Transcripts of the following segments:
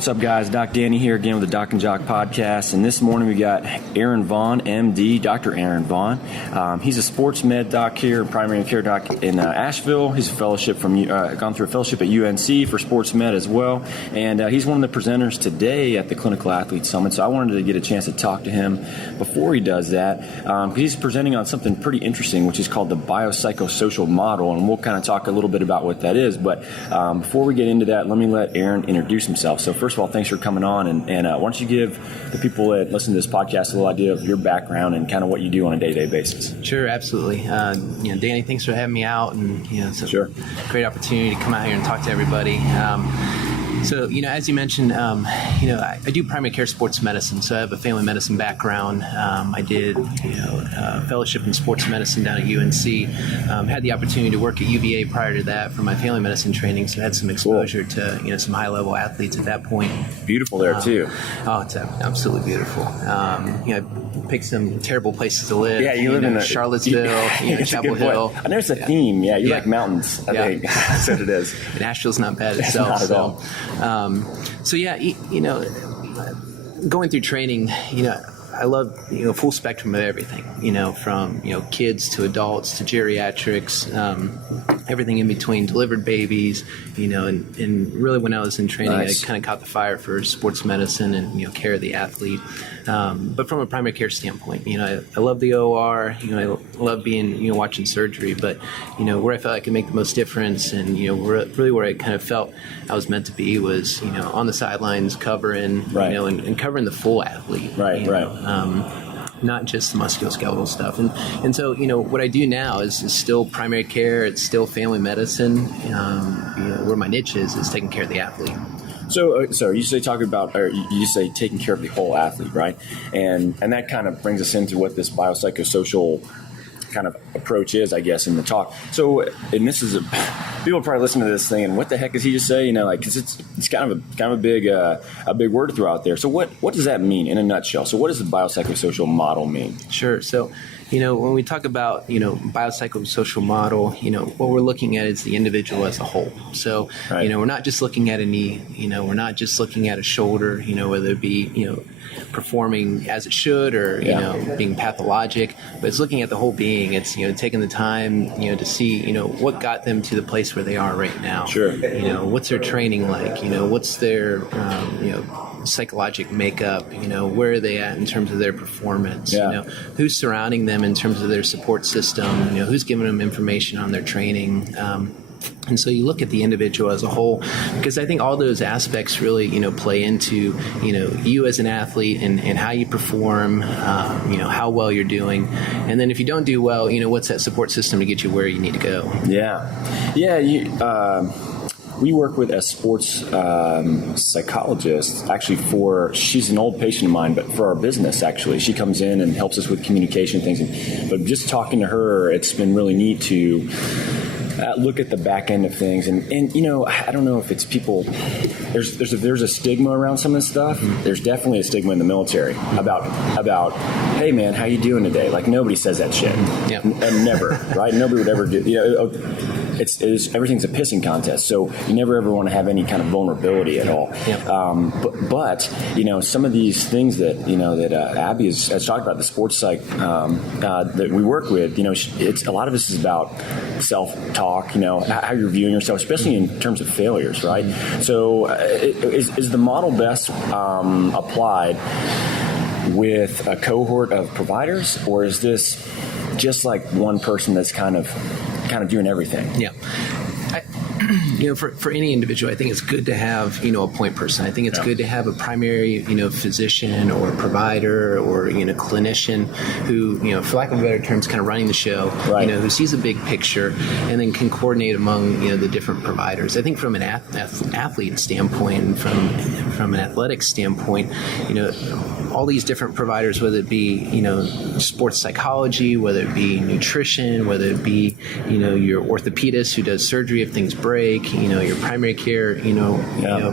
What's up, guys? Doc Danny here again with the Doc and Jock podcast. And this morning we got Vaughn MD, Dr. Aaron Vaugh. He's a sports med doc here, primary care doc in Asheville. He's a fellowship gone through a fellowship at UNC for sports med as well. And he's one of the presenters today at the Clinical Athlete Summit. So I wanted to get a chance to talk to him before he does that. He's presenting on something pretty interesting, which is called the Bio-Pyscho-Social Model. And we'll kind of talk a little bit about what that is. But before we get into that, let me let Aaron introduce himself. So first of all, thanks for coming on. And why don't you give the people that listen to this podcast a little idea of your background and kind of what you do on a day-to-day basis? Sure, absolutely. Danny, thanks for having me out. And it's a great opportunity to come out here and talk to everybody. So, as you mentioned, I do primary care sports medicine, so I have a family medicine background. I did, a fellowship in sports medicine down at UNC. Had the opportunity to work at UVA prior to that for my family medicine training, so I had some exposure to, some high-level athletes at that point. Beautiful there, too. Oh, it's absolutely beautiful. I picked some terrible places to live. Yeah, you live in Charlottesville, Chapel Hill. I know it's a theme. Yeah, you like mountains, I think. That's what it is. And Asheville's not bad itself. Not at all. Going through training, I love, full spectrum of everything, from, kids to adults to geriatrics, everything in between, delivered babies, and really when I was in training, nice. I kind of caught the fire for sports medicine and, care of the athlete. But from a primary care standpoint, I love the OR, I love being, watching surgery, but, where I felt I could make the most difference and, really where I kind of felt I was meant to be was, on the sidelines covering, and covering the full athlete. Right. Not just the musculoskeletal stuff. And so, what I do now is still primary care. It's still family medicine. Where my niche is taking care of the athlete. So you say you say taking care of the whole athlete, right? And that kind of brings us into what this biopsychosocial kind of approach is, I guess, in the talk. So, and this is people probably listen to this thing and what the heck does he just say? Because it's kind of a big word throughout there. So what does that mean in a nutshell? So what does the biopsychosocial model mean? Sure. So, when we talk about, biopsychosocial model, what we're looking at is the individual as a whole. So, we're not just looking at a knee, we're not just looking at a shoulder, whether it be, performing as it should or, being pathologic, but it's looking at the whole being. It's, taking the time, to see, what got them to the place where they are right now. Sure. What's their training like? What's their, psychologic makeup, where are they at in terms of their performance, who's surrounding them in terms of their support system, who's giving them information on their training. And so you look at the individual as a whole, because I think all those aspects really, play into, you as an athlete and how you perform, how well you're doing. And then if you don't do well, what's that support system to get you where you need to go? We work with a sports psychologist, actually she's an old patient of mine, but for our business, actually. She comes in and helps us with communication things. But just talking to her, it's been really neat to look at the back end of things. And I don't know if it's people, there's a stigma around some of this stuff. Mm-hmm. There's definitely a stigma in the military about, hey man, how you doing today? Like nobody says that shit. Yeah. And never, right? Nobody would ever do, It's everything's a pissing contest, so you never ever want to have any kind of vulnerability at all. Yep. But some of these things that Abby has talked about, the sports psych that we work with, it's a lot of this is about self-talk, how you're viewing yourself, especially in terms of failures, right? So is the model best applied with a cohort of providers, or is this just like one person that's kind of doing everything? Yeah. For any individual, I think it's good to have, a point person. I think it's good to have a primary, physician or provider or, clinician who, for lack of better terms, kind of running the show, who sees a big picture and then can coordinate among, the different providers. I think from an athlete standpoint and from an athletic standpoint, all these different providers, whether it be, sports psychology, whether it be nutrition, whether it be, your orthopedist who does surgery if things break, your primary care,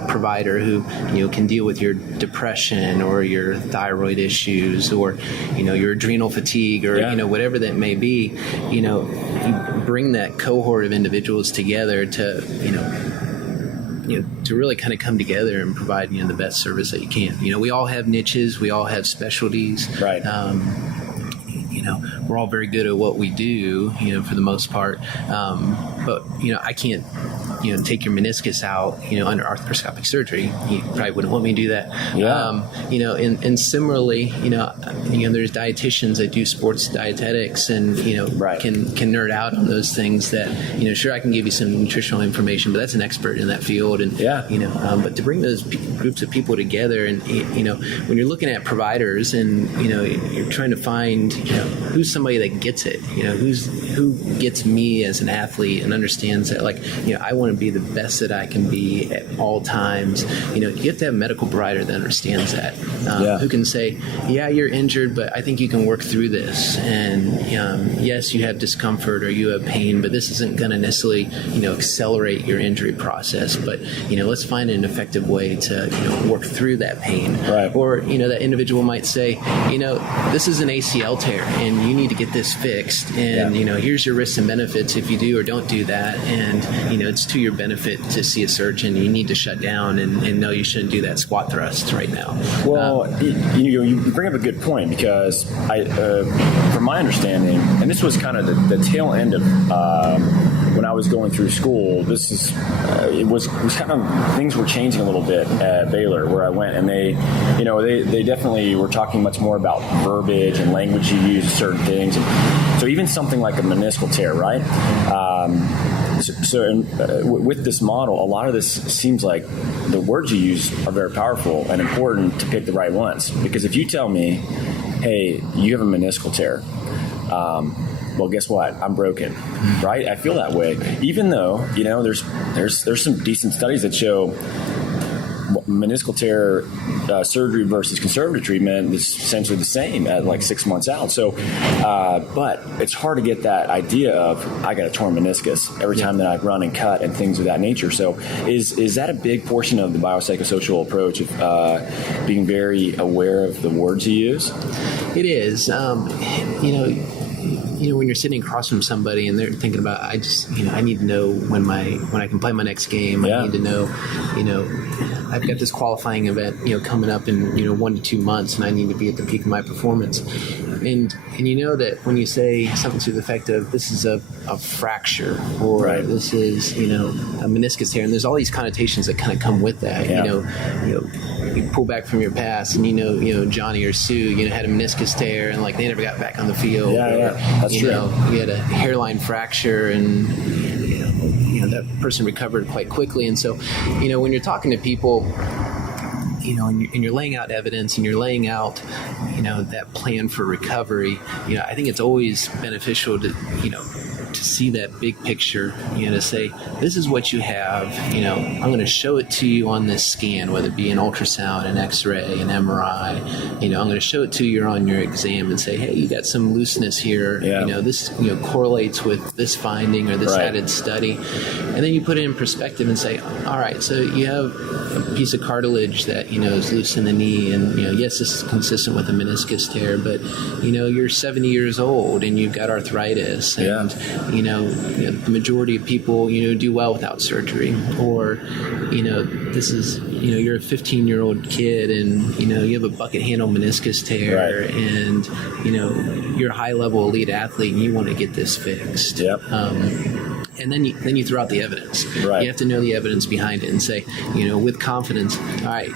provider who, can deal with your depression or your thyroid issues or, your adrenal fatigue or, whatever that may be, you bring that cohort of individuals together to, to really kind of come together and provide the best service that you can. We all have niches, we all have specialties. Right. We're all very good at what we do, for the most part. But I can't, take your meniscus out, under arthroscopic surgery. You probably wouldn't want me to do that. Yeah. And similarly, there's dietitians that do sports dietetics and, Right. can nerd out on those things that, sure, I can give you some nutritional information, but that's an expert in that field. And, but to bring those groups of people together and, when you're looking at providers and, you're trying to find, who's somebody that gets it, who gets me as an athlete and understands that, like, I want to be the best that I can be at all times. You have to have a medical provider that understands that, who can say, yeah, you're injured, but I think you can work through this. And yes, you have discomfort or you have pain, but this isn't going to necessarily, accelerate your injury process. But, let's find an effective way to, work through that pain. Right. Or, that individual might say, this is an ACL tear and you need to get this fixed. And, here's your risks and benefits if you do or don't do that. And, it's to your benefit to see a surgeon. You need to shut down and know you shouldn't do that squat thrust right now. Well, you bring up a good point because from my understanding, and this was kind of the tail end of when I was going through school. This is it was kind of, things were changing a little bit at Baylor where I went, and they definitely were talking much more about verbiage and language you use, certain things. And so even something like a meniscal tear, right? With this model, a lot of this seems like the words you use are very powerful and important to pick the right ones. Because if you tell me, hey, you have a meniscal tear, well, guess what? I'm broken, right? I feel that way. Even though, there's some decent studies that show meniscal tear surgery versus conservative treatment is essentially the same at like 6 months out. So, but it's hard to get that idea of I got a torn meniscus every time that I run and cut and things of that nature. So, is that a big portion of the biopsychosocial approach of being very aware of the words you use? It is. When you're sitting across from somebody and they're thinking about, I need to know when I can play my next game. I need to know, I've got this qualifying event, coming up in, 1 to 2 months, and I need to be at the peak of my performance. And that when you say something to the effect of this is a fracture or this is, a meniscus tear, and there's all these connotations that kind of come with that, you pull back from your past and Johnny or Sue, had a meniscus tear and like they never got back on the field. That's true. You had a hairline fracture and that person recovered quite quickly. And so, when you're talking to people, and you're laying out evidence and you're laying out, that plan for recovery, I think it's always beneficial to see that big picture, to say, this is what you have, I'm going to show it to you on this scan, whether it be an ultrasound, an x-ray, an MRI, I'm going to show it to you on your exam and say, hey, you got some looseness here, this, correlates with this finding or this added study. And then you put it in perspective and say, all right, so you have a piece of cartilage that, is loose in the knee and, yes, this is consistent with a meniscus tear, but, you're 70 years old and you've got arthritis and, the majority of people, do well without surgery. Or, this is, you're a 15-year-old kid and, you have a bucket handle meniscus tear and, you're a high-level elite athlete and you want to get this fixed. And then you throw out the evidence. Right. You have to know the evidence behind it and say, with confidence, all right,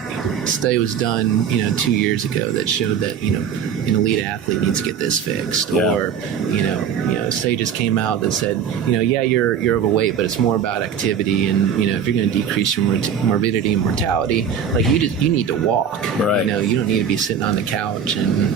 study was done, 2 years ago that showed that, an elite athlete needs to get this fixed. Or, a study just came out that said, you're overweight, but it's more about activity. And, if you're going to decrease your morbidity and mortality, like you need to walk. Right. You don't need to be sitting on the couch and,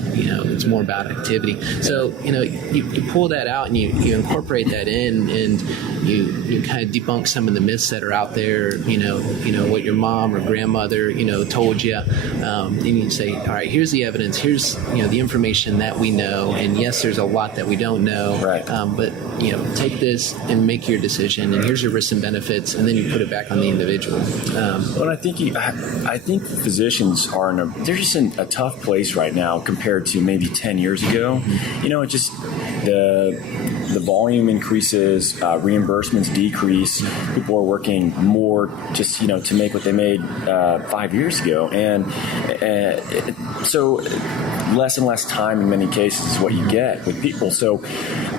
it's more about activity. So, you pull that out and you incorporate that in and you kind of debunk some of the myths that are out there, what your mom or grandmother, told you. And you say, all right, here's the evidence. Here's, the information that we know. And yes, there's a lot that we don't know. Right. But, take this and make your decision. And here's your risks and benefits. And then you put it back on the individual. Well, I think physicians they're just in a tough place right now compared to maybe 10 years ago. It just the volume increases, reimbursements decrease. People are working more just, to make what they made 5 years ago. And so less and less time in many cases is what you get with people. So,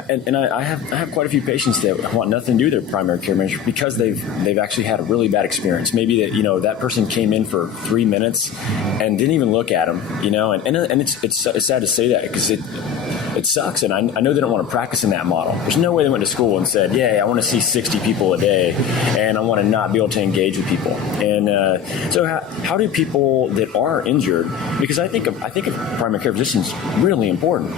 and I have quite a few patients that want nothing to do with their primary care manager because they've actually had a really bad experience. Maybe that person came in for 3 minutes and didn't even look at them, and it's sad to say that because it sucks, and I know they don't want to practice in that model. There's no way they went to school and said, I want to see 60 people a day, and I want to not be able to engage with people. And so how do people that are injured, because I think a primary care physician is really important,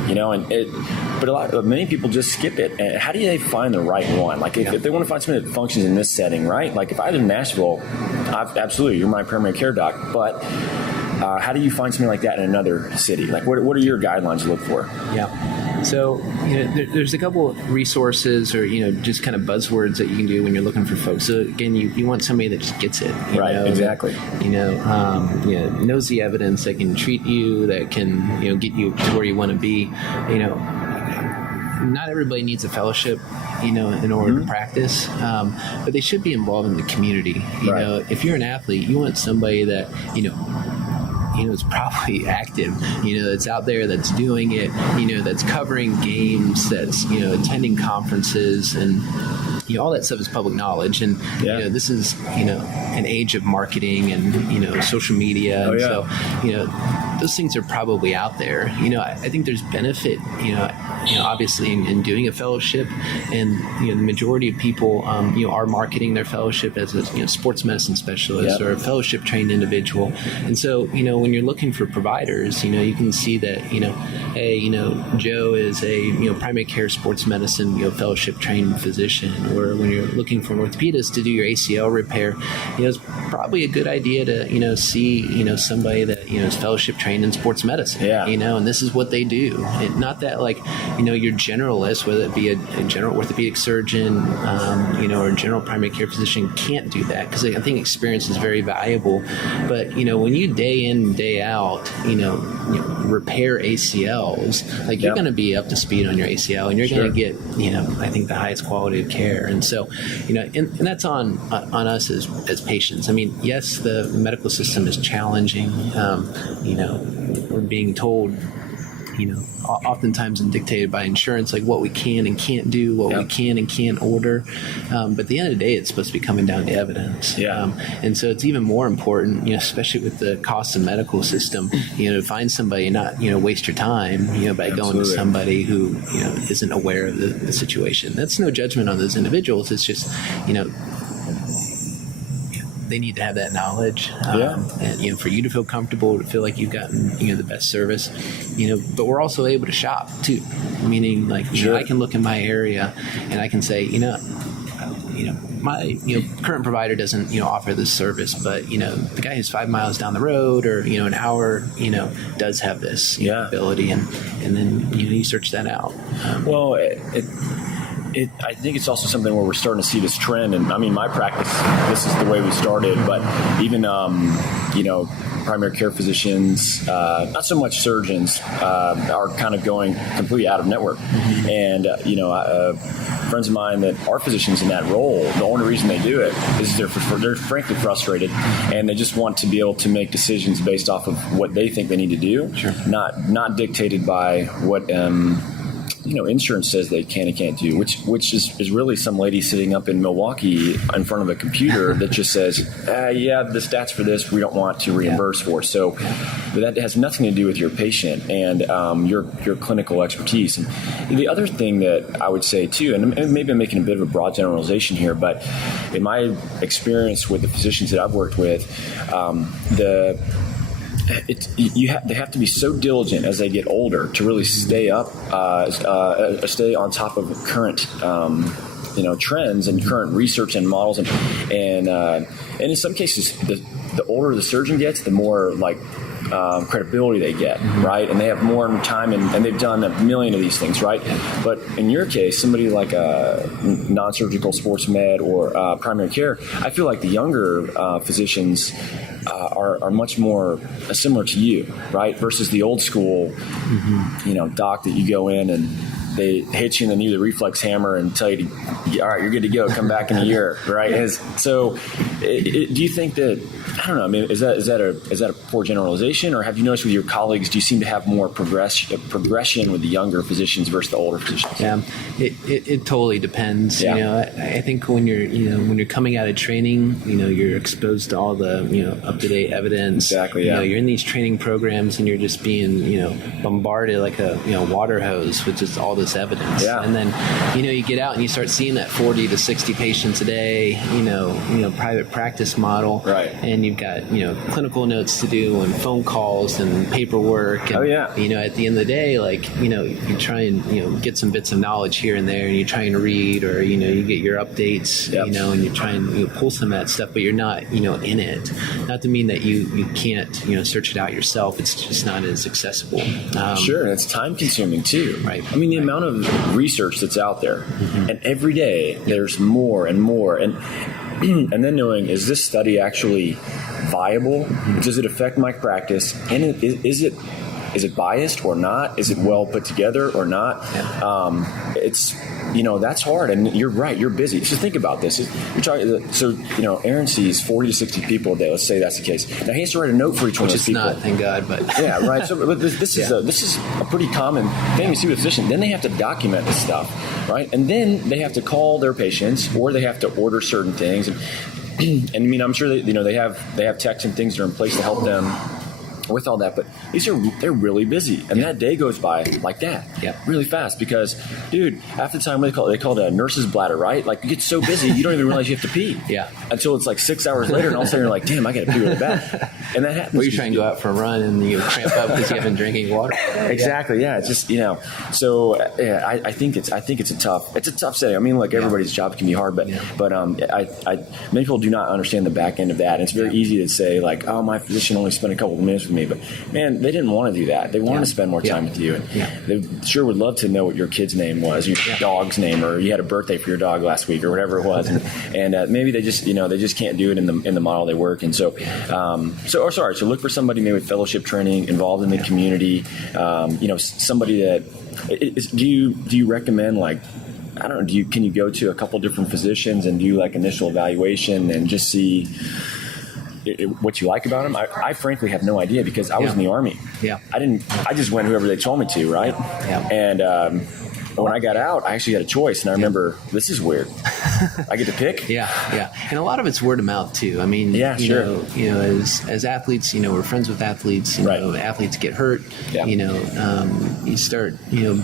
but many people just skip it. And how do they find the right one? Like if they want to find somebody that functions in this setting, right? Like if I live in Nashville, absolutely, you're my primary care doc, but how do you find something like that in another city? Like, what are your guidelines to look for? Yeah. So, there's a couple of resources or, just kind of buzzwords that you can do when you're looking for folks. So, again, you want somebody that just gets it. Right, exactly. Knows the evidence, that can treat you, that can, get you to where you want to be. Not everybody needs a fellowship, in order to practice, but they should be involved in the community. If you're an athlete, you want somebody that, is probably active, that's out there, that's doing it, that's covering games, that's, attending conferences, and, all that stuff is public knowledge. And, this is, an age of marketing and, social media. And so, those things are probably out there. I think there's benefit, obviously in doing a fellowship, and, the majority of people, are marketing their fellowship as a, sports medicine specialist or a fellowship trained individual. And so, when you're looking for providers, you can see that, hey, Joe is a, primary care sports medicine, fellowship trained physician. Or when you're looking for an orthopedist to do your ACL repair, it's probably a good idea to, see, somebody that, is fellowship trained in sports medicine, and this is what they do. Not that like, your generalist, whether it be a general orthopedic surgeon, or a general primary care physician can't do that, because I think experience is very valuable. But, when you day in, day out, repair ACLs, like you're going to be up to speed on your ACL, and you're going to get, I think the highest quality of care. And so, and that's on us as patients. I mean, yes, the medical system is challenging. We're being told, oftentimes and dictated by insurance, like what we can and can't do, what we can and can't order. But at the end of the day, it's supposed to be coming down to evidence. And so it's even more important, especially with the cost of medical system, to find somebody and not, waste your time, by going to somebody who, isn't aware of the situation. That's no judgment on those individuals. It's just, they need to have that knowledge, and for you to feel comfortable, to feel like you've gotten the best service, but we're also able to shop too, meaning like I can look in my area and I can say my current provider doesn't offer this service, but the guy who's 5 miles down the road or an hour does have this ability, and then you search that out. Well, I think it's also something where we're starting to see this trend. And I mean, my practice, this is the way we started, but even, primary care physicians, not so much surgeons, are kind of going completely out of network. And, friends of mine that are physicians in that role, the only reason they do it is they're frankly frustrated, and they just want to be able to make decisions based off of what they think they need to do, not dictated by what, insurance says they can and can't do, which is really some lady sitting up in Milwaukee in front of a computer that just says, the stats for this we don't want to reimburse for. So that has nothing to do with your patient and your clinical expertise. And the other thing that I would say too, and maybe I'm making a bit of a broad generalization here, but in my experience with the physicians that I've worked with, they have to be so diligent as they get older to really stay on top of current trends and current research and models, and in some cases the older the surgeon gets, the more credibility they get, right? And they have more time, and they've done a million of these things, right? But in your case, somebody like a non-surgical sports med or primary care, I feel like the younger physicians are much more similar to you, right? Versus the old school, doc that you go in and they hit you in the knee with a reflex hammer and tell you, all right, you're good to go. Come back in a year, right? Do you think that, I don't know, I mean, is that a poor generalization, or have you noticed with your colleagues, do you seem to have more progression with the younger physicians versus the older physicians? Yeah, it totally depends. Yeah. You know, I think when you're coming out of training, you know, you're exposed to all the, you know, up-to-date evidence. Exactly. You Yeah. know, you're in these training programs and you're just being, you know, bombarded like a, you know, water hose with just all this evidence. Yeah. And then, you know, you get out and you start seeing that 40 to 60 patients a day, you know, private practice model. Right. And you've got, you know, clinical notes to do and phone calls and paperwork. And, you know, at the end of the day, like, you know, you try and, you know, get some bits of knowledge here and there, and you try and read, or, you know, you get your updates, you know, and you try and, you know, pull some of that stuff, but you're not, you know, in it. Not to mean that you can't, you know, search it out yourself. It's just not as accessible. Sure, and it's time consuming too. Right. I mean, the amount of research that's out there, and every day there's more and more, and then knowing, is this study actually viable? Does it affect my practice? And is it biased or not? Is it well put together or not? It's, you know, that's hard. And you're right, you're busy. So think about this. You're talking, so, you know, Aaron sees 40 to 60 people a day. Let's say that's the case. Now he has to write a note for each one of those people. Which is not, thank God, but yeah, right. So but this is a pretty common thing you see with a physician. Then they have to document this stuff, right? And then they have to call their patients, or they have to order certain things. And I mean, I'm sure they have techs and things that are in place to help them with all that, but they're really busy, and that day goes by like that, really fast, because, dude, half the time they call it a nurse's bladder, right? Like, you get so busy you don't even realize you have to pee, until it's like 6 hours later, and all of a sudden you're like, damn, I got to pee really bad, and that happens. Or you try and go out for a run and you cramp up because you haven't been drinking water. Exactly, yeah. It's just, you know, so I think it's a tough setting. I mean, like, everybody's job can be hard, but many people do not understand the back end of that. And it's very easy to say, like, oh, my physician only spent a couple of minutes with me, but man, they didn't want to do that. They wanted to spend more time with you, and they sure would love to know what your kid's name was, your dog's name, or you had a birthday for your dog last week, or whatever it was, and maybe they just can't do it in the model they work in. So look for somebody maybe with fellowship training, involved in the community, you know, somebody that do you recommend, like, I don't know, can you go to a couple different physicians and do like initial evaluation and just see what you like about them? I frankly have no idea, because I was in the Army. I just went whoever they told me to, right? And when I got out, I actually had a choice, and I remember, this is weird. I get to pick. And a lot of it's word of mouth too. I mean, you know, as athletes, you know, we're friends with athletes. You know, athletes get hurt. You know, you start, you know,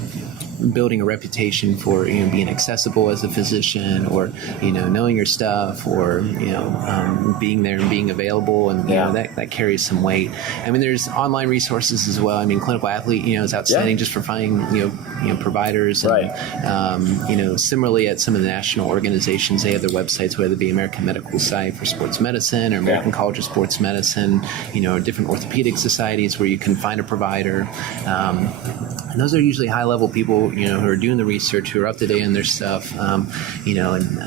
building a reputation for, you know, being accessible as a physician, or, you know, knowing your stuff, or, you know, being there and being available, and you know, that carries some weight. I mean, there's online resources as well. I mean, Clinical Athlete, you know, is outstanding just for finding, you know, providers. And, you know, similarly at some of the national organizations, they have their websites, whether it be American Medical Society for Sports Medicine, or American College of Sports Medicine, you know, or different orthopedic societies where you can find a provider. And those are usually high-level people, you know, who are doing the research, who are up to date on their stuff, you know, and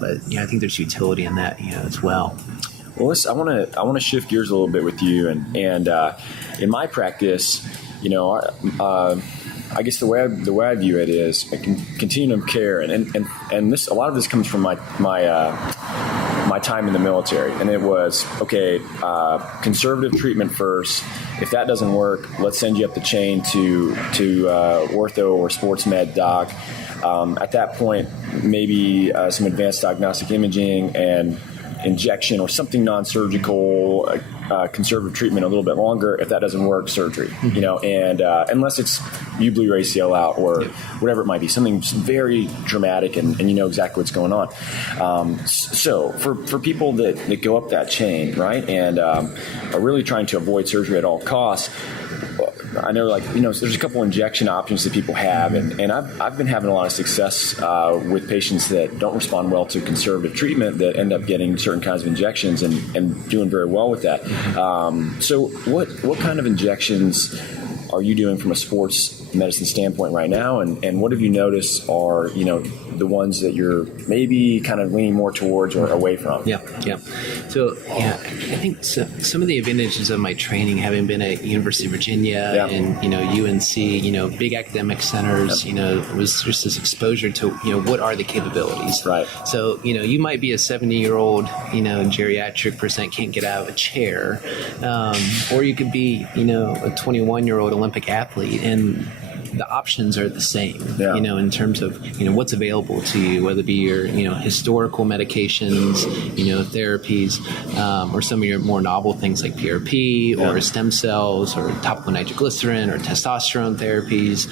but you know, I think there's utility in that, you know, as well. Well, I want to shift gears a little bit with you, and in my practice, you know, I guess the way I view it is a continuum of care, and this, a lot of this comes from my time in the military, and it was conservative treatment first. If that doesn't work, let's send you up the chain to ortho or sports med doc. At that point, maybe some advanced diagnostic imaging and injection or something non-surgical, conservative treatment a little bit longer. If that doesn't work, surgery, you know, and unless it's you blew your ACL out or whatever it might be, something very dramatic, and you know exactly what's going on. So for people that go up that chain, right, and are really trying to avoid surgery at all costs, I know, like, you know, there's a couple injection options that people have, and I've been having a lot of success with patients that don't respond well to conservative treatment that end up getting certain kinds of injections and doing very well with that. So what kind of injections are you doing from a sports medicine standpoint right now, and what have you noticed are, the ones that you're maybe kind of leaning more towards or away from? Yeah. So, I think some of the advantages of my training, having been at University of Virginia and, UNC, big academic centers, was just this exposure to, what are the capabilities? Right. So, you might be a 70-year-old, geriatric person that can't get out of a chair, or you could be, a 21-year-old Olympic athlete, and the options are the same, in terms of, what's available to you, whether it be your, historical medications, therapies, or some of your more novel things like PRP or stem cells or topical nitroglycerin or testosterone therapies.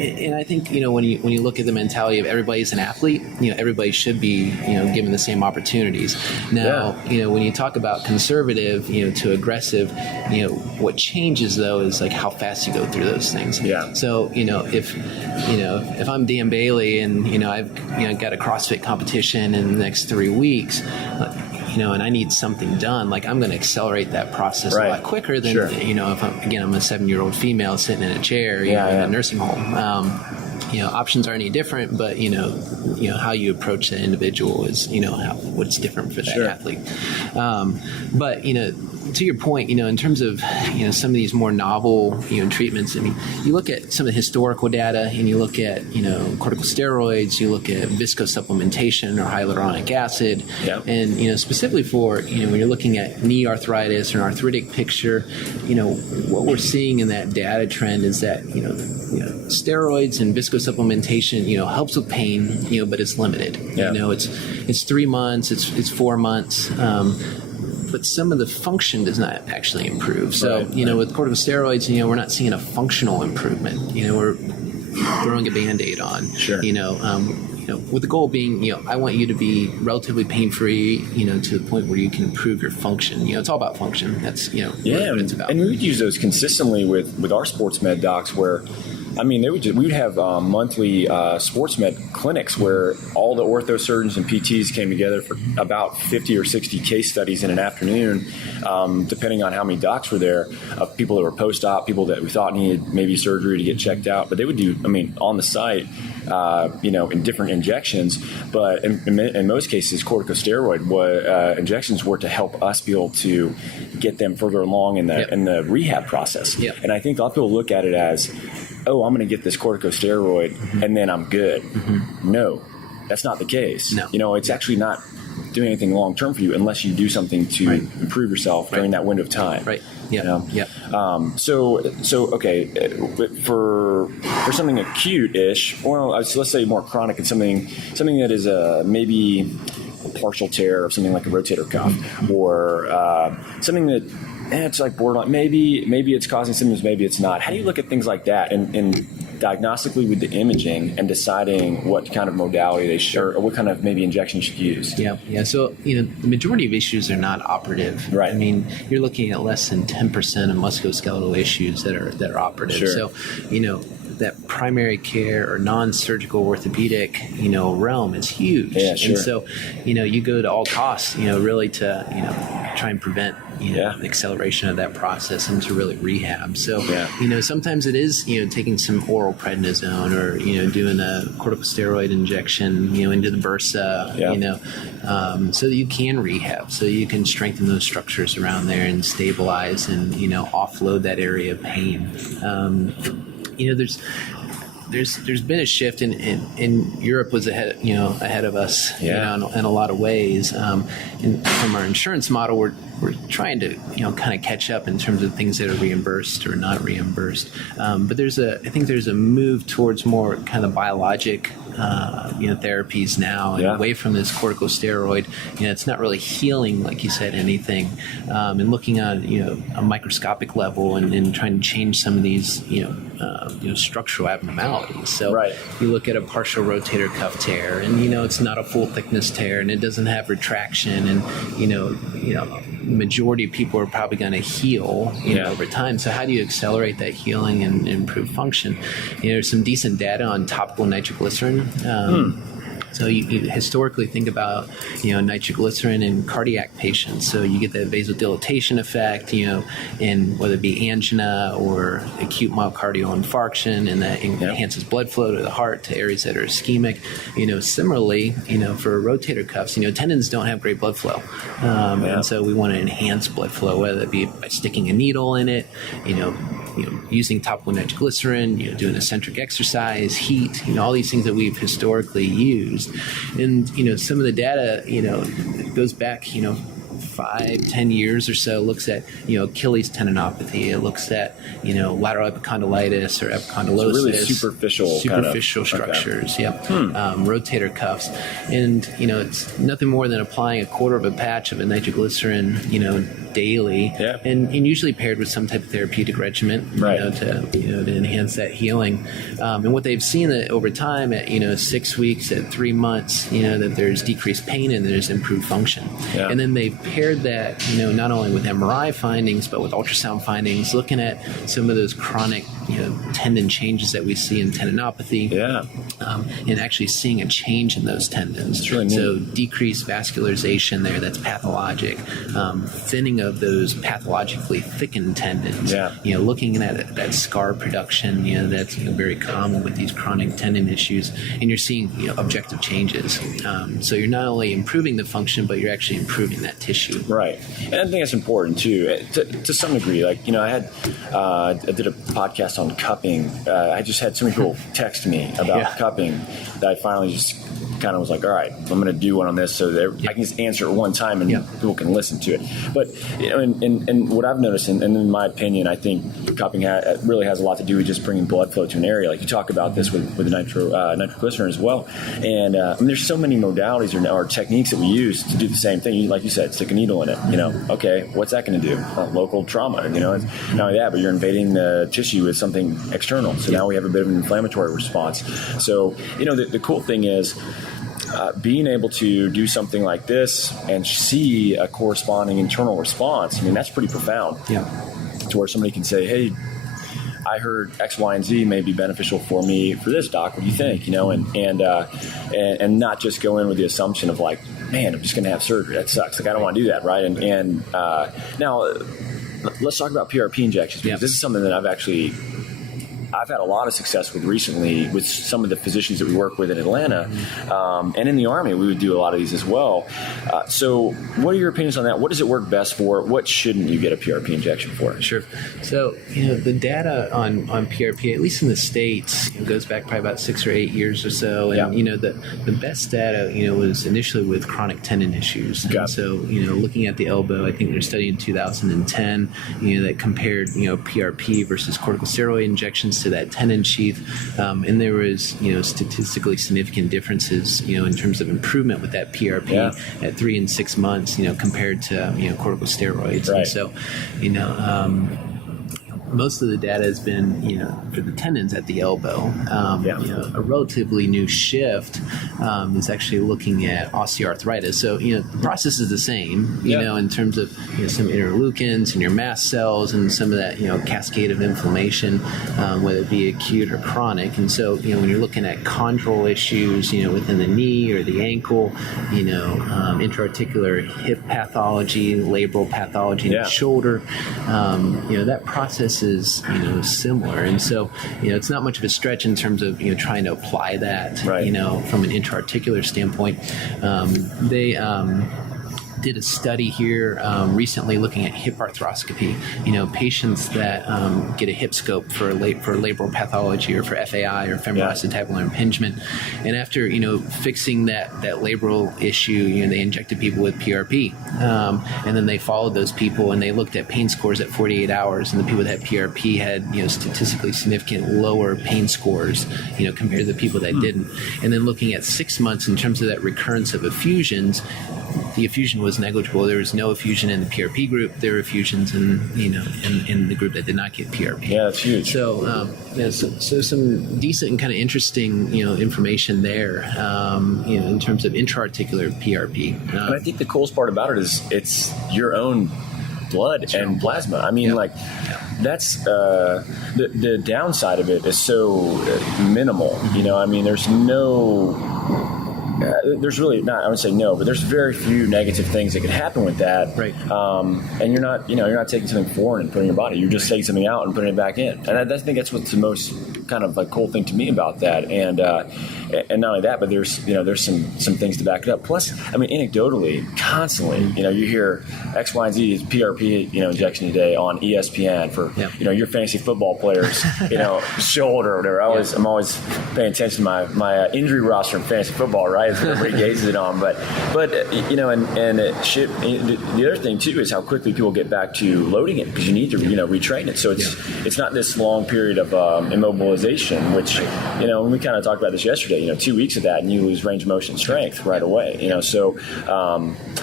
And I think, when you look at the mentality of everybody's an athlete, everybody should be, given the same opportunities. Now, when you talk about conservative, to aggressive, what changes though is like how fast you go through those things. Yeah. So, if I'm Dan Bailey and, I've, got a CrossFit competition in the next 3 weeks, and I need something done, like I'm going to accelerate that process a lot quicker than, if I'm a 7-year-old female sitting in a chair in a nursing home. Options aren't any different, but, how you approach the individual is, what's different for that athlete. But, to your point, in terms of, some of these more novel, treatments, I mean, you look at some of the historical data and you look at, corticosteroids, you look at viscosupplementation or hyaluronic acid. Yep. And, specifically for, when you're looking at knee arthritis or an arthritic picture, what we're seeing in that data trend is that, steroids and viscosupplementation, helps with pain, but it's limited. Yeah. It's 3 months, it's 4 months. But some of the function does not actually improve. So, with corticosteroids, we're not seeing a functional improvement. We're throwing a Band-Aid on. Sure. With the goal being, I want you to be relatively pain-free, to the point where you can improve your function. It's all about function. That's, what it's about. And we would use those consistently with our sports med docs where, we would have monthly sports med clinics where all the ortho surgeons and PTs came together for about 50 or 60 case studies in an afternoon, depending on how many docs were there, of people that were post-op, people that we thought needed maybe surgery to get checked out. But they would do, on the site, in different injections. But in most cases, corticosteroid injections were to help us be able to get them further along in the rehab process. Yep. And I think a lot of people look at it as, oh, I'm going to get this corticosteroid and then I'm good. Mm-hmm. No, that's not the case. No. It's actually not doing anything long term for you unless you do something to improve yourself during that window of time. Right. Yeah. So okay, for something acute-ish, well, let's say more chronic, and something that is maybe a partial tear of something like a rotator cuff, or something that it's like borderline. Maybe it's causing symptoms, maybe it's not. How do you look at things like that and diagnostically with the imaging and deciding what kind of modality they should, or what kind of maybe injection you should use? Yeah. So, the majority of issues are not operative. Right. You're looking at less than 10% of musculoskeletal issues that are operative. Sure. So, that primary care or non-surgical orthopedic, realm is huge. Yeah, sure. And so, you go to all costs, really to, try and prevent, the acceleration of that process and to really rehab. So, sometimes it is, taking some oral prednisone or, doing a corticosteroid injection, into the bursa, so that you can rehab, so you can strengthen those structures around there and stabilize and, offload that area of pain. There's been a shift in Europe was ahead of us in a lot of ways. And from our insurance model, we're trying to kind of catch up in terms of things that are reimbursed or not reimbursed. But I think there's a move towards more kind of biologic therapies now, and away from this corticosteroid. It's not really healing, like you said, anything, and looking on a microscopic level and trying to change some of these structural abnormalities. So you look at a partial rotator cuff tear, and it's not a full thickness tear, and it doesn't have retraction, and the majority of people are probably going to heal over time. So how do you accelerate that healing and improve function? There's some decent data on topical nitroglycerin. So you historically think about, nitroglycerin in cardiac patients. So you get that vasodilatation effect, in whether it be angina or acute myocardial infarction, and that enhances blood flow to the heart to areas that are ischemic. Similarly, for rotator cuffs, tendons don't have great blood flow. And so we want to enhance blood flow, whether it be by sticking a needle in it, using topical nitroglycerin, doing eccentric exercise, heat, all these things that we've historically used. And, some of the data, goes back, 5-10 years or so, looks at, Achilles tendinopathy. It looks at, lateral epicondylitis or epicondylosis. So really superficial structures. Okay. Yep. Rotator cuffs. And, it's nothing more than applying a quarter of a patch of a nitroglycerin, daily, and usually paired with some type of therapeutic regimen, to enhance that healing. And what they've seen that over time at 6 weeks, at 3 months, that there's decreased pain and there's improved function. And then they've paired that, not only with MRI findings but with ultrasound findings, looking at some of those chronic, tendon changes that we see in tendinopathy. And actually seeing a change in those tendons. Really neat. So decreased vascularization there, that's pathologic. Thinning of those pathologically thickened tendons. Looking at that scar production, that's very common with these chronic tendon issues, and you're seeing objective changes. So you're not only improving the function, but you're actually improving that tissue. Right, and I think that's important too, to some degree. Like I did a podcast on cupping. I just had so many people text me about cupping that I finally just kind of was like, all right, I'm going to do one on this so that I can just answer it one time and people can listen to it. But and what I've noticed, and in my opinion, I think cupping really has a lot to do with just bringing blood flow to an area. Like you talk about this with the nitroglycerin as well. And there's so many modalities or techniques that we use to do the same thing. Like you said, stick a needle in it. Okay, what's that going to do? Local trauma. It's not only that, but you're invading the tissue with something external. So now we have a bit of an inflammatory response. So the cool thing is, being able to do something like this and see a corresponding internal response, that's pretty profound. To where somebody can say, hey, I heard X, Y, and Z may be beneficial for me for this, doc. What do you think? And not just go in with the assumption of like, man, I'm just going to have surgery. That sucks. Like I don't want to do that, right? And now let's talk about PRP injections, because this is something that I've had a lot of success with recently with some of the physicians that we work with in Atlanta, and in the Army we would do a lot of these as well. So what are your opinions on that? What does it work best for? What shouldn't you get a PRP injection for? Sure. So, the data on PRP, at least in the States, goes back probably about 6 or 8 years or so. And, the best data, was initially with chronic tendon issues. And so, looking at the elbow, I think there's a study in 2010, that compared, PRP versus corticosteroid injections to that tendon sheath, and there was statistically significant differences in terms of improvement with that PRP at 3 and 6 months compared to corticosteroids. And so most of the data has been, for the tendons at the elbow. A relatively new shift is actually looking at osteoarthritis. So, the process is the same, in terms of some interleukins and your mast cells and some of that, cascade of inflammation, whether it be acute or chronic. And so, when you're looking at chondral issues, within the knee or the ankle, intra-articular hip pathology, labral pathology in the shoulder, that process is similar, and so it's not much of a stretch in terms of trying to apply that from an intra-articular standpoint. They did a study here recently looking at hip arthroscopy. Patients that get a hip scope for labral pathology or for FAI or femoral acetabular impingement, and after fixing that labral issue, they injected people with PRP, and then they followed those people and they looked at pain scores at 48 hours, and the people that had PRP had statistically significant lower pain scores compared to the people that didn't. And then looking at 6 months in terms of that recurrence of effusions, the effusion was negligible. There was no effusion in the PRP group. There were effusions in the group that did not get PRP. Yeah, that's huge. So so some decent and kind of interesting information there in terms of intra-articular PRP. And I think the coolest part about it is it's your own blood and plasma. I mean, that's the downside of it is so minimal. There's no there's really not, I would say no, but there's very few negative things that can happen with that. Right. And you're not taking something foreign and putting in your body. You're just taking something out and putting it back in. And I think that's what's the most kind of like cool thing to me about that. And not only that, but there's some things to back it up. Plus, I mean, anecdotally, constantly, you hear X, Y, and Z is PRP, injection today on ESPN for, your fantasy football players, shoulder or whatever. I'm always paying attention to my injury roster in fantasy football, right? That's what everybody gazes it on. But the other thing too is how quickly people get back to loading it because you need to, retrain it. So it's not this long period of immobilization, which, we kind of talked about this yesterday, 2 weeks of that and you lose range of motion strength right away, So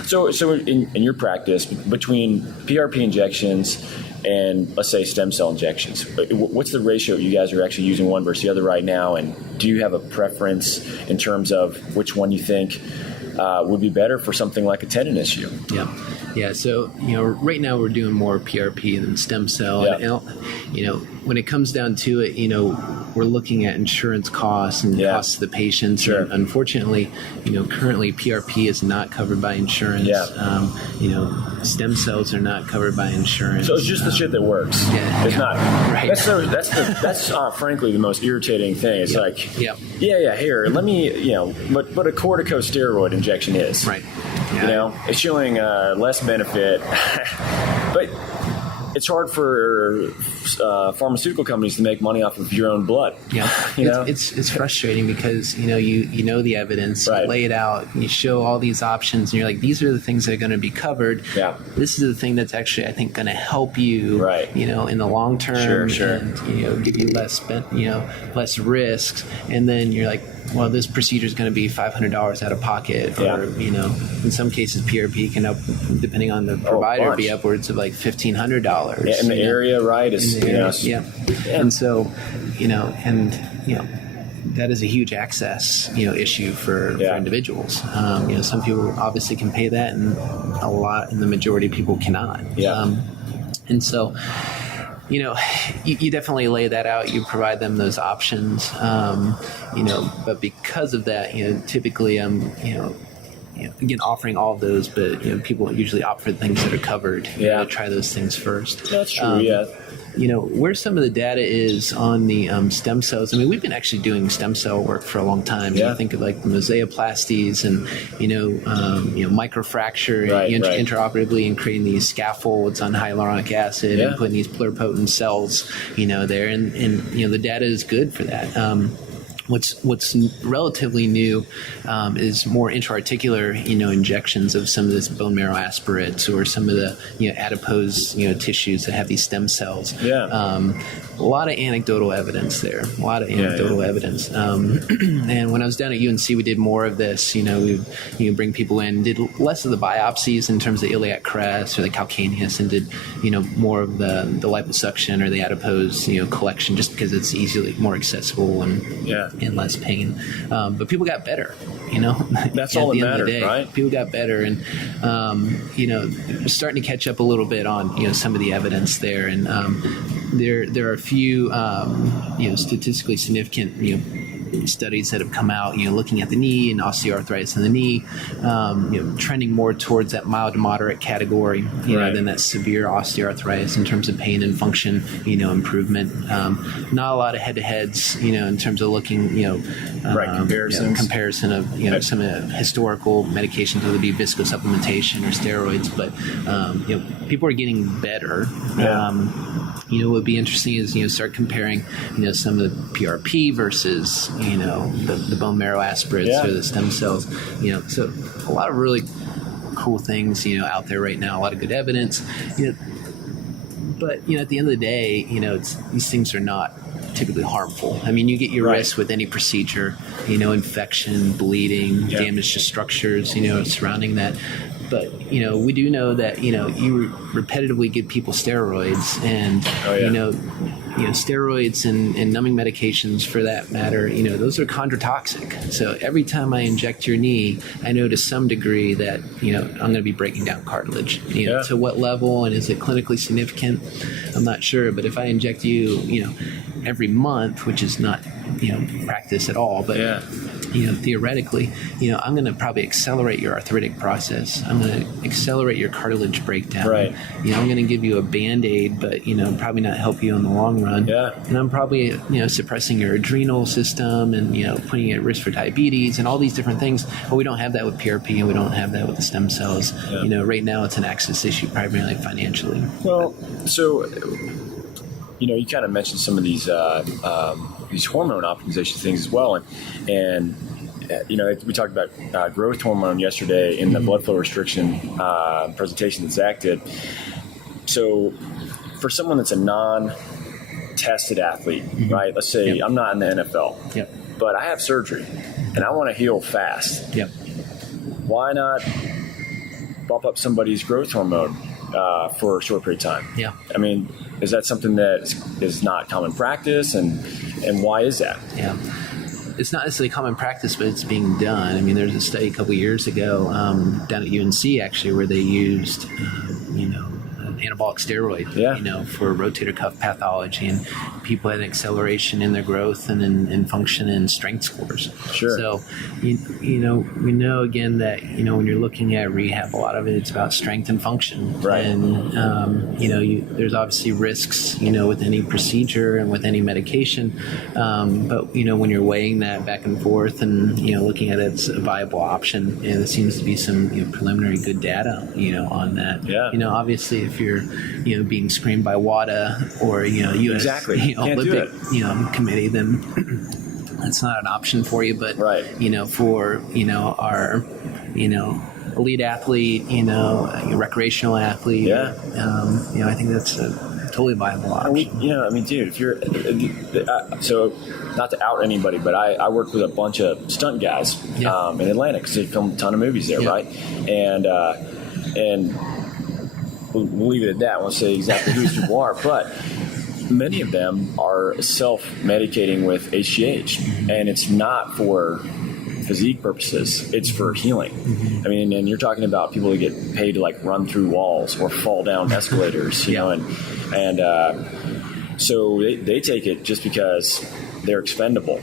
in your practice, between PRP injections and let's say stem cell injections, what's the ratio you guys are actually using one versus the other right now? And do you have a preference in terms of which one you think would be better for something like a tendon issue? Yeah. So, right now we're doing more PRP than stem cell. Yeah. And, when it comes down to it, we're looking at insurance costs and costs to the patients. Sure. And unfortunately, currently PRP is not covered by insurance. Yeah. Stem cells are not covered by insurance. So it's just the shit that works. Yeah. It's not. Right. That's frankly the most irritating thing. It's here, let me, but a corticosteroid injection is. Right. It's showing less benefit, but it's hard for pharmaceutical companies to make money off of your own blood. Yeah, it's frustrating because you know the evidence, right. You lay it out, and you show all these options, and you're like, these are the things that are going to be covered. Yeah, this is the thing that's actually I think going to help you, right? In the long term, sure, and give you less risks, and then you're like, well, this procedure is going to be $500 out of pocket, or in some cases PRP can up, depending on the provider, be upwards of like $1,500. Yeah, in the area, right? Yeah. And so, that is a huge access, issue for individuals. Some people obviously can pay that, and the majority of people cannot. Yeah. And so, you definitely lay that out. You provide them those options, but because of that, typically again, offering all of those, but people usually opt for things that are covered. Try those things first. That's true. Where some of the data is on the stem cells. I mean, we've been actually doing stem cell work for a long time. Yeah. You think of like the mosaoplasties and microfracture intraoperatively and creating these scaffolds on hyaluronic acid and putting these pluripotent cells there, and the data is good for that. What's relatively new is more intra-articular, injections of some of this bone marrow aspirates or some of the adipose tissues that have these stem cells. A lot of anecdotal evidence there. Evidence. And when I was down at UNC, we did more of this. We bring people in, did less of the biopsies in terms of the iliac crest or the calcaneus, and did more of the liposuction or the adipose collection, just because it's easily more accessible and less pain. But people got better. That's all that matters, right? People got better, and starting to catch up a little bit on some of the evidence there, and there are a few statistically significant studies that have come out looking at the knee and osteoarthritis in the knee, trending more towards that mild to moderate category than that severe osteoarthritis in terms of pain and function improvement. Not a lot of head-to-heads in terms of looking comparison of some of the historical medications, whether it be viscosupplementation or steroids, but people are getting better. What would be interesting is start comparing some of the PRP versus the bone marrow aspirates or the stem cells. So a lot of really cool things out there right now. A lot of good evidence. But at the end of the day, these things are not typically harmful. I mean, you get your risk with any procedure. Infection, bleeding, damage to structures. Surrounding that. But we do know that you repetitively give people steroids, and steroids and numbing medications for that matter, those are chondrotoxic. So every time I inject your knee, I know to some degree that I'm going to be breaking down cartilage. To what level, and is it clinically significant? I'm not sure. But if I inject you, every month, which is not practice at all, but theoretically, I'm going to probably accelerate your arthritic process. I'm going to accelerate your cartilage breakdown. Right. I'm going to give you a Band-Aid, but, probably not help you in the long run. Yeah. And I'm probably, suppressing your adrenal system and, putting you at risk for diabetes and all these different things. But we don't have that with PRP and we don't have that with the stem cells. Yeah. Right now it's an access issue, primarily financially. Well, so, you kind of mentioned some of these hormone optimization things as well. And we talked about growth hormone yesterday in the blood flow restriction presentation that Zach did. So for someone that's a non-tested athlete, right? Let's say I'm not in the NFL, but I have surgery and I want to heal fast. Why not bump up somebody's growth hormone for a short period of time? I mean, is that something that is not common practice, and why is that? It's not necessarily common practice, but it's being done. I mean, there's a study a couple of years ago down at UNC, actually, where they used, an anabolic steroid, for rotator cuff pathology, and people had an acceleration in their growth and in function and strength scores. Sure. So, we know again that, when you're looking at rehab, a lot of it's about strength and function. Right. And, there's obviously risks, with any procedure and with any medication. But, when you're weighing that back and forth and, looking at it as a viable option, there seems to be some preliminary good data, on that. Obviously, if you're, being screened by WADA or, US Olympic, committee, then that's not an option for you. But, for, our, elite athlete, recreational athlete, I think that's a totally viable option. Dude, if you're, so not to out anybody, but I work with a bunch of stunt guys in Atlanta because they film a ton of movies there, right? And we'll leave it at that. I won't say exactly who you are, but many of them are self-medicating with HGH, and it's not for physique purposes. It's for healing. I mean, and you're talking about people that get paid to like run through walls or fall down escalators, and so they take it just because they're expendable,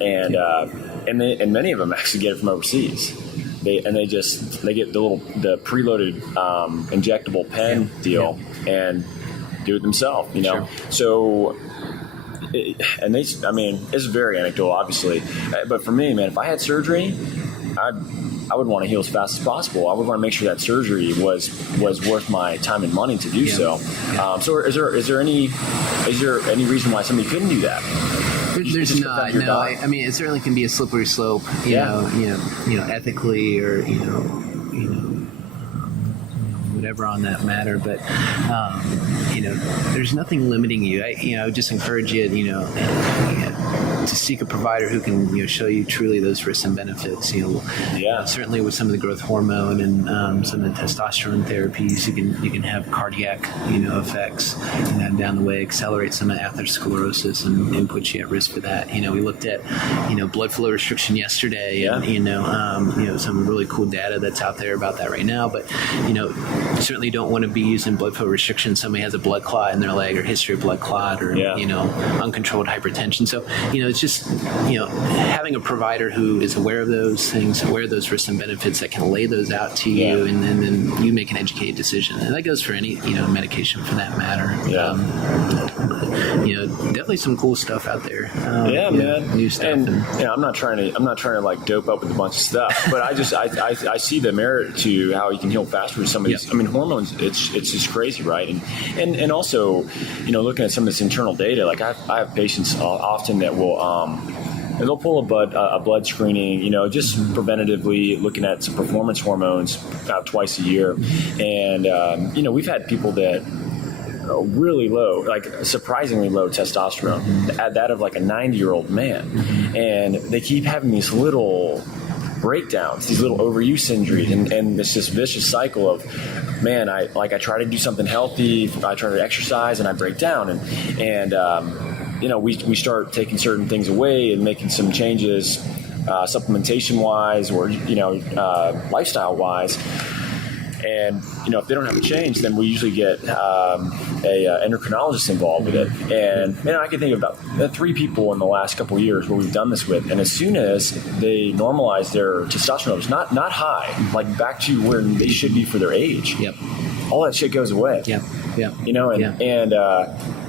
and many of them actually get it from overseas. They get the preloaded injectable pen deal and do it themselves, So, it's very anecdotal, obviously. But for me, man, if I had surgery, I would want to heal as fast as possible. I would want to make sure that surgery was worth my time and money to do so. So, is there any reason why somebody couldn't do that? There's not. No, I mean, it certainly can be a slippery slope. You know, ethically or whatever on that matter. But there's nothing limiting you. I would just encourage you, to seek a provider who can show you truly those risks and benefits. Certainly with some of the growth hormone and some of the testosterone therapies, you can have cardiac effects down the way, accelerate some of atherosclerosis and put you at risk for that. We looked at blood flow restriction yesterday, and some really cool data that's out there about that right now. But certainly don't want to be using blood flow restriction. Somebody has a blood clot in their leg or history of blood clot or uncontrolled hypertension. So it's just having a provider who is aware of those things, aware of those risks and benefits, that can lay those out to you, and then you make an educated decision. And that goes for any medication for that matter. Definitely some cool stuff out there. Man, new stuff. And I'm not trying to like dope up with a bunch of stuff, but I see the merit to how you can heal faster with some of these. I mean, hormones, it's just crazy, right? And also, looking at some of this internal data, like I have patients often that will they'll pull a blood screening, just preventatively looking at some performance hormones about twice a year, and we've had people that are really low, like surprisingly low testosterone, at that of like a 90-year-old man, and they keep having these little breakdowns, these little overuse injuries, and it's this vicious cycle of, man, I try to do something healthy, I try to exercise, and I break down, and we start taking certain things away and making some changes, supplementation wise or lifestyle wise, And, if they don't have a change, then we usually get a endocrinologist involved with it. And, I can think of about 3 people in the last couple of years where we've done this with. And as soon as they normalize their testosterone levels, not high, like back to where they should be for their age, all that shit goes away.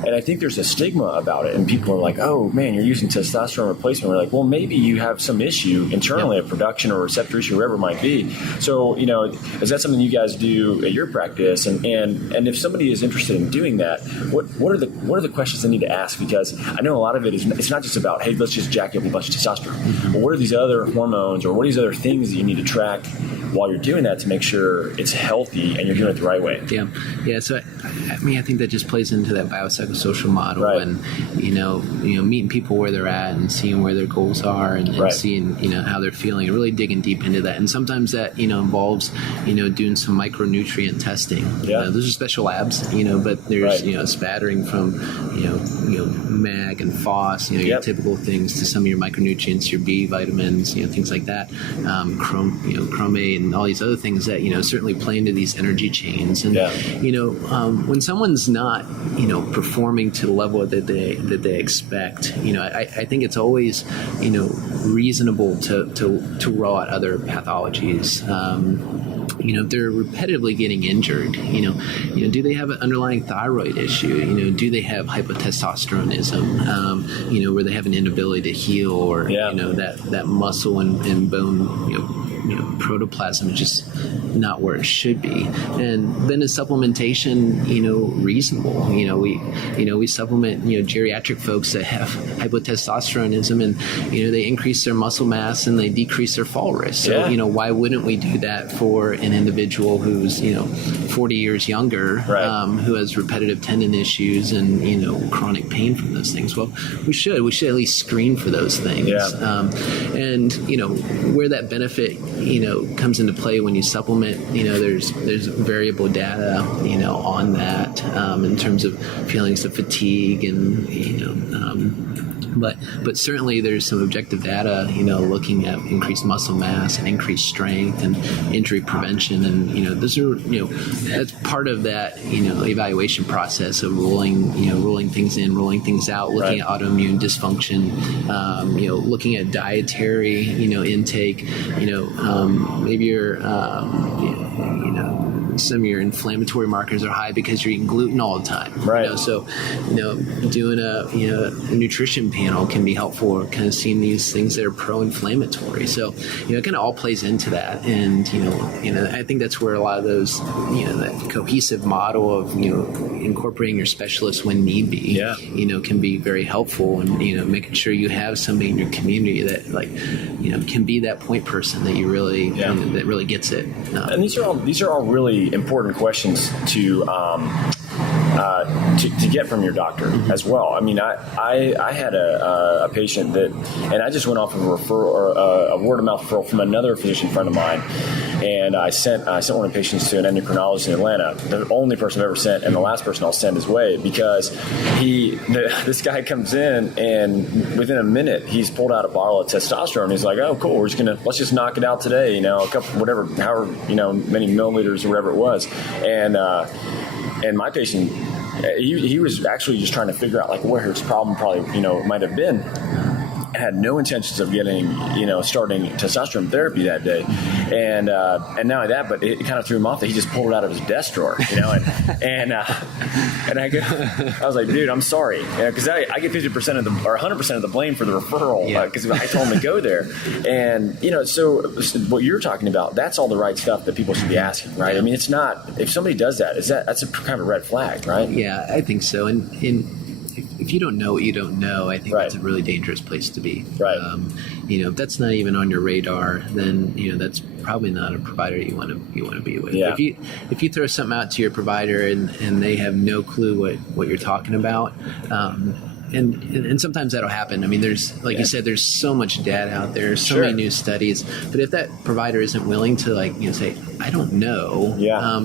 And I think there's a stigma about it, and people are like, "Oh man, you're using testosterone replacement." We're like, "Well, maybe you have some issue internally, a production or receptor issue, whatever it might be." So, is that something you guys do at your practice? And if somebody is interested in doing that, what are the questions they need to ask? Because I know a lot of it is, it's not just about, hey, let's just jack up a bunch of testosterone. But what are these other hormones, or what are these other things that you need to track while you're doing that to make sure it's healthy and you're doing it the right way? Yeah. So I think that just plays into that Bio-Pyscho-Social Model, and meeting people where they're at and seeing where their goals are, and seeing how they're feeling, and really digging deep into that. And sometimes that involves doing some micronutrient testing. Those are special labs, but there's a spattering from mag and phos, your typical things, to some of your micronutrients, your B vitamins, things like that, chromate, and all these other things that certainly play into these energy chains. And when someone's not performing to the level that they expect, I think it's always reasonable to rule out other pathologies. If they're repetitively getting injured, do they have an underlying thyroid issue? Do they have hypotestosteronism? Where they have an inability to heal, or that muscle and bone protoplasm is just not where it should be. And then is supplementation reasonable? We supplement geriatric folks that have hypotestosteronism, and they increase their muscle mass and they decrease their fall risk. So why wouldn't we do that for an individual who's 40 years younger, who has repetitive tendon issues and chronic pain from those things? Well, we should at least screen for those things. And where that benefit comes into play when you supplement, there's variable data on that, in terms of feelings of fatigue, and but certainly there's some objective data looking at increased muscle mass and increased strength and injury prevention, and those are that's part of that evaluation process of ruling things in, ruling things out, looking at autoimmune dysfunction, looking at dietary intake, maybe you're some of your inflammatory markers are high because you're eating gluten all the time. So doing a nutrition panel can be helpful, kind of seeing these things that are pro-inflammatory. So it kind of all plays into that, and I think that's where a lot of those that cohesive model of incorporating your specialists when need be can be very helpful, and making sure you have somebody in your community that can be that point person that you really that really gets it. And these are all really important questions to get from your doctor as well. I mean, I had a patient that, and I just went off of a referral, or a word of mouth referral from another physician friend of mine, and I sent one of the patients to an endocrinologist in Atlanta, the only person I've ever sent, and the last person I'll send his way, because this guy comes in, and within a minute he's pulled out a bottle of testosterone. He's like, "Oh, cool, let's just knock it out today, a couple, however many milliliters or whatever it was," and my patient, he was actually just trying to figure out where his problem probably might have been, and had no intentions of getting starting testosterone therapy that day, and not only that, but it kind of threw him off that he just pulled it out of his desk drawer, and I was like, dude, I'm sorry, because I get 50% of the, or 100% of the blame for the referral, because I told him to go there, and so what you're talking about, that's all the right stuff that people should be asking, right? I mean, it's not, if somebody does that's a kind of a red flag, right? Yeah, I think so, and if you don't know what you don't know, I think that's a really dangerous place to be. If that's not even on your radar, then that's probably not a provider you want to be with. If you throw something out to your provider and they have no clue what you're talking about, and sometimes that'll happen. I mean, there's, like you said, there's so much data out there, so many new studies. But if that provider isn't willing to, like, say, I don't know,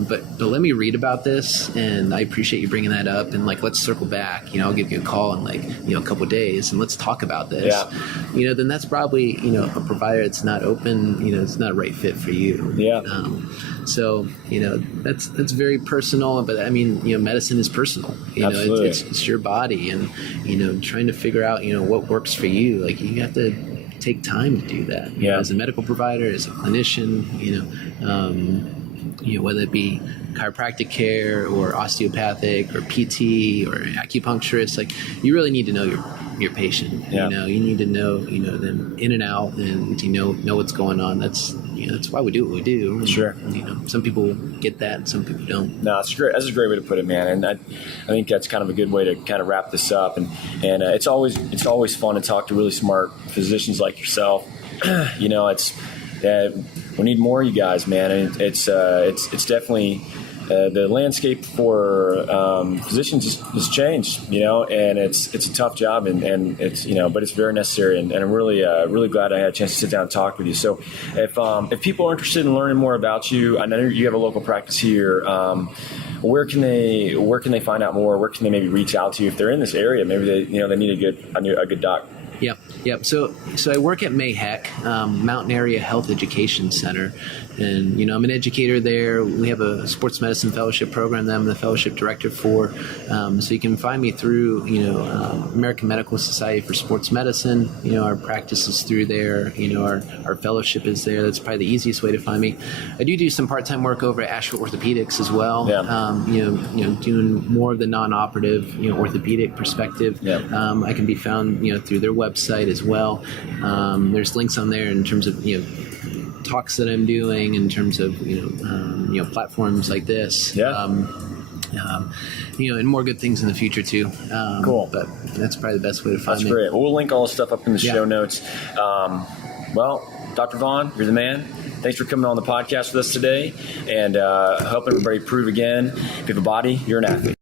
but let me read about this, and I appreciate you bringing that up, and like, let's circle back. I'll give you a call in like a couple of days, and let's talk about this. Then that's probably a provider that's not open. It's not a right fit for you. So that's very personal. But I mean, medicine is personal. Absolutely. It's your body, and trying to figure out what works for you. Like, you have to take time to do that. As a medical provider, as a clinician, whether it be chiropractic care or osteopathic or PT or acupuncturist, like, you really need to know your patient. You need to know them in and out, and know what's going on. That's why we do what we do. And, sure. Some people get that, and some people don't. No, that's great. That's a great way to put it, man. And I think that's kind of a good way to kind of wrap this up. And it's always fun to talk to really smart physicians like yourself. It's we need more of you guys, man. And it's definitely the landscape for physicians has changed, and it's a tough job, and it's but it's very necessary, and I'm really glad I had a chance to sit down and talk with you. So if people are interested in learning more about you, I know you have a local practice here. Where can they find out more? Where can they maybe reach out to you if they're in this area? Maybe they need a good doc. Yep. So I work at MAHEC, Mountain Area Health Education Center, and I'm an educator there. We have a sports medicine fellowship program that I'm the fellowship director for. So you can find me through American Medical Society for Sports Medicine. Our practice is through there. Our fellowship is there. That's probably the easiest way to find me. I do some part-time work over at Asheville Orthopedics as well. Doing more of the non-operative orthopedic perspective. I can be found through their website as well. There's links on there in terms of talks that I'm doing, in terms of platforms like this. And more good things in the future too. Cool. But that's probably the best way to find me. That's great. We'll link all the stuff up in the show notes. Well, Dr. Vaughan, you're the man. Thanks for coming on the podcast with us today, and I hope everybody prove again, if you have a body, you're an athlete.